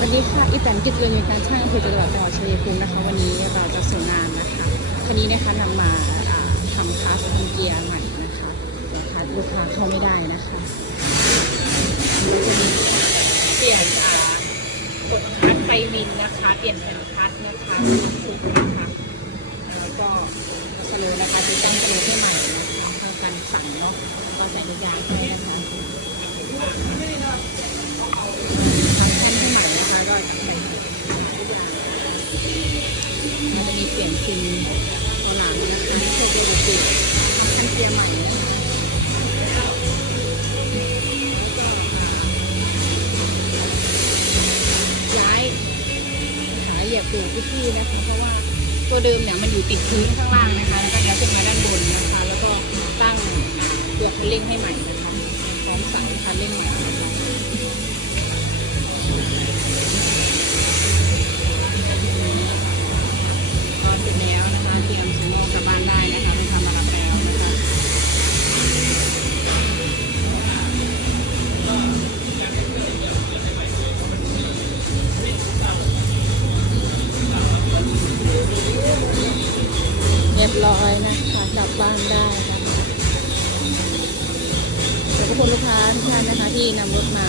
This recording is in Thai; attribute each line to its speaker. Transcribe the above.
Speaker 1: วันนี้ค่ะอีแตนกิจเรือนการช่างอำเภอจังหวัดจังหวัดชัยภูมินะคะ วันนี้เราจะส่งงานนะคะคันนี้นะคะนำมาทำคาสทำเกียร์ใหม่นะคะแต่คัสลูกค้าเข้าไม่ได้นะคะเราจะมีเปลี่ยนอ่ากดคัสไฟวินนะคะ เปลี่ยนเป็นคัสนะคะชุดนะคะแล้วก็สโลว์นะคะติดตั้งสโลว์ให้ใหม่นะคะทางการสั่งเนาะแล้วก็ใส่ลูกยางให้นะคะ ทำแท่นให้ใหม่นะคะก็จะใส่ทุกอย่าง เปลี่ยนซิมตัวหลังนะคะโชคดีดีแท่นเกียร์ใหม่นะย้ายขาเหยียบดูพี่ๆนะคะเพราะว่าตัวเดิมเนี่ยมันอยู่ติดพื้นข้างล่างนะคะ แล้วก็ย้ายขึ้นมาด้านบนนะคะ แล้วก็ตั้งตัวคันเร่งให้ใหม่นะคะพร้อมสั่งคันเร่งใหม่ บร้อยนะคะกลับบ้านได้ค่ะขอบคุณลูกค้าทุกท่านนะคะที่นำรถมา